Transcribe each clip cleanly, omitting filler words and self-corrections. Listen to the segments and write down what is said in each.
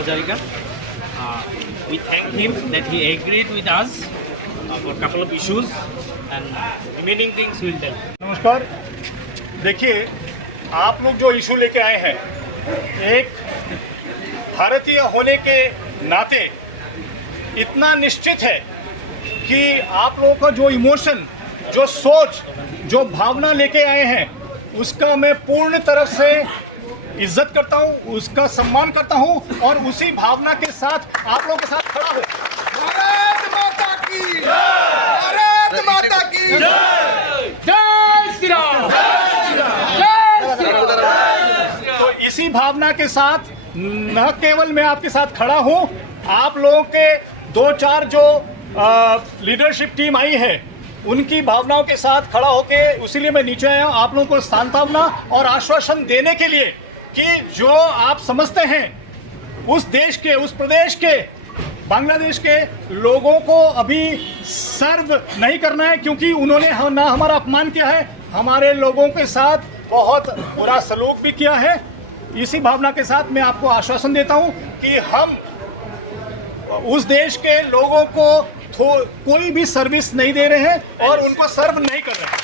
Hazarika. We thank him that he agreed with us for a couple of issues and remaining things we'll tell. नमस्कार। देखिए, आप लोग जो issue लेके आए हैं, एक भारतीय होने के नाते इतना निश्चित है कि आप लोगों का जो इमोशन, जो सोच, जो भावना लेके आए हैं, उसका मैं पूर्ण तरफ से इज्जत करता हूँ, उसका सम्मान करता हूँ और उसी भावना के साथ आप लोगों के साथ खड़ा हूँ। भारत माता की भारत माता की जय श्री राम, जय श्री राम। तो इसी भावना के साथ न केवल मैं आपके साथ खड़ा हूँ, आप लोगों के 2-4 जो लीडरशिप टीम आई है उनकी भावनाओं के साथ खड़ा होके इसीलिए मैं नीचे आया हूँ आप लोगों को सांत्वना और आश्वासन देने के लिए कि जो आप समझते हैं उस देश के, उस प्रदेश के, बांग्लादेश के लोगों को अभी सर्व नहीं करना है, क्योंकि उन्होंने ना हमारा अपमान किया है, हमारे लोगों के साथ बहुत बुरा सलूक भी किया है। इसी भावना के साथ मैं आपको आश्वासन देता हूं कि हम उस देश के लोगों को कोई भी सर्विस नहीं दे रहे हैं और उनको सर्व नहीं कर रहे हैं।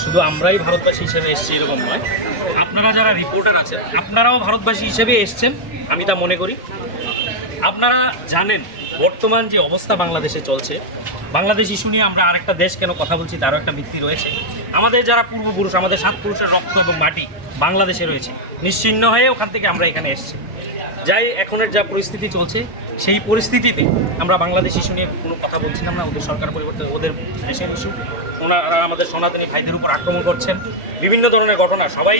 শুধু আমরাই ভারতবাসী হিসেবে এসেছি এরকম নয়, আপনারা যারা রিপোর্টার আছেন আপনারাও ভারতবাসী হিসেবে এসছেন, আমি তা মনে করি। আপনারা জানেন বর্তমান যে অবস্থা বাংলাদেশে চলছে, বাংলাদেশ ইস্যু নিয়ে আমরা আরেকটা দেশ কেন কথা বলছি তারও একটা ভিত্তি রয়েছে। আমাদের যারা পূর্বপুরুষ, আমাদের 7 পুরুষের রক্ত এবং মাটি বাংলাদেশে রয়েছে, নিশ্চিহ্ন হয়ে ওখান থেকে আমরা এখানে এসেছি। যাই এখনের যা পরিস্থিতি চলছে সেই পরিস্থিতিতে আমরা বাংলাদেশ ইস্যু নিয়ে কোনো কথা বলছিলাম না, ওদের সরকার পরিবর্তন, ওদের দেশের ইস্যু। ওনারা আমাদের সনাতনী ভাইদের উপর আক্রমণ করছেন, বিভিন্ন ধরনের ঘটনা সবাই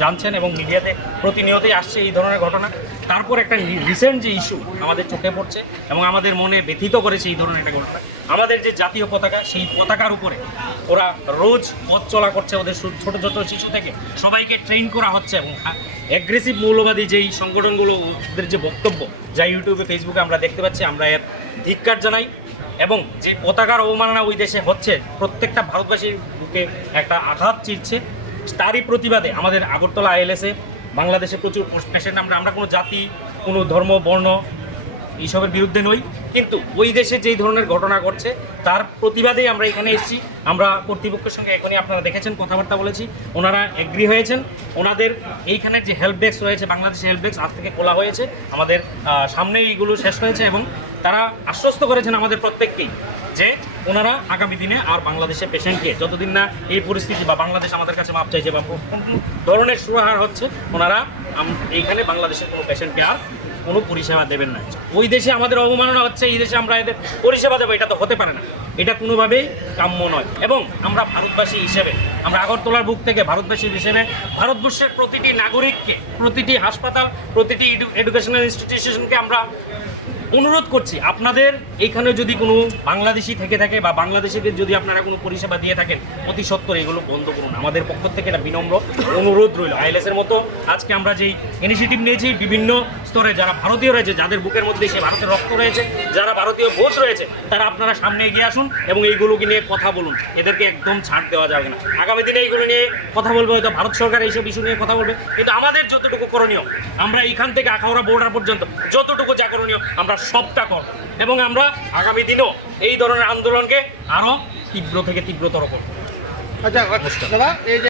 জানছেন এবং মিডিয়াতে প্রতিনিয়তই আসছে এই ধরনের ঘটনা। তারপর একটা রিসেন্ট যে ইস্যু আমাদের চোখে পড়ছে এবং আমাদের মনে ব্যথিত করেছে এই ধরনের একটা ঘটনা, আমাদের যে জাতীয় পতাকা, সেই পতাকার উপরে ওরা রোজ পথ চলা করছে, ওদের ছোট ছোট শিশু থেকে সবাইকে ট্রেন করা হচ্ছে এবং অ্যাগ্রেসিভ মৌলবাদী যেই সংগঠনগুলো, ওদের যে বক্তব্য যা ইউটিউবে ফেসবুকে আমরা দেখতে পাচ্ছি, আমরা এর ধিক্কার জানাই। এবং যে পতাকার অবমাননা ওই দেশে হচ্ছে, প্রত্যেকটা ভারতবাসীর বুকে একটা আঘাত চিরছে। তারই প্রতিবাদে আমাদের আগরতলা আইএলএসে বাংলাদেশে প্রচুর পেশেন্ট, আমরা কোনো জাতি, কোনো ধর্ম, বর্ণ এইসবের বিরুদ্ধে নই, কিন্তু ওই দেশে যেই ধরনের ঘটনা ঘটছে তার প্রতিবাদেই আমরা এখানে এসেছি। আমরা কর্তৃপক্ষের সঙ্গে এখনই আপনারা দেখেছেন কথাবার্তা বলেছি, ওনারা এগ্রি হয়েছেন। ওনাদের এইখানের যে হেল্প ডেস্ক রয়েছে, বাংলাদেশের হেল্প ডেস্ক আজ থেকে খোলা হয়েছে, আমাদের সামনে এইগুলো শেষ হয়েছে এবং তারা আশ্বস্ত করেছেন আমাদের প্রত্যেককেই যে ওনারা আগামী দিনে আর বাংলাদেশের পেশেন্টকে যতদিন না এই পরিস্থিতি বা বাংলাদেশ আমাদের কাছে মাপ চাইছে বা কোন ধরনের সুরাহার হচ্ছে, ওনারা এইখানে বাংলাদেশের কোনো পেশেন্টকে আর কোনো পরিষেবা দেবেন না। ওই দেশে আমাদের অবমাননা হচ্ছে, এই দেশে আমরা এদের পরিষেবা দেবো, এটা তো হতে পারে না, এটা কোনোভাবেই কাম্য নয়। এবং আমরা ভারতবাসী হিসেবে, আমরা আগরতলার বুক থেকে ভারতবাসী হিসেবে ভারতবর্ষের প্রতিটি নাগরিককে, প্রতিটি হাসপাতাল, প্রতিটি এডুকেশনাল ইনস্টিটিউশনকে আমরা অনুরোধ করছি, আপনাদের এইখানে যদি কোনো বাংলাদেশি থেকে থাকে বা বাংলাদেশিদের যদি আপনারা কোনো পরিষেবা দিয়ে থাকেন, অতি সত্বর এগুলো বন্ধ করুন। আমাদের পক্ষ থেকে এটা বিনম্র অনুরোধ রইল। আইএলএসের মতো আজকে আমরা যেই ইনিশিয়েটিভ নিয়েছি, বিভিন্ন স্তরে যারা ভারতীয় রয়েছে, যাদের বুকের মধ্যে সে ভারতের রক্ত রয়েছে, যারা ভারতীয় ভোট রয়েছে, তারা আপনারা সামনে এগিয়ে আসুন এবং এইগুলোকে নিয়ে কথা বলুন। এদেরকে একদম ছাড় দেওয়া যাবে না। আগামী দিনে এইগুলো নিয়ে কথা বলবে, হয়তো ভারত সরকার এইসব ইস্যু নিয়ে কথা বলবে, কিন্তু আমাদের যতটুকু করণীয়, আমরা এইখান থেকে আখাউড়া বর্ডার পর্যন্ত যতটুকু যা করণীয় আমরা সবটা করব এবং আমরা আগামী দিনেও এই ধরনের আন্দোলনকে আরও তীব্র থেকে তীব্রতর করব। আচ্ছা দাদা, এই যে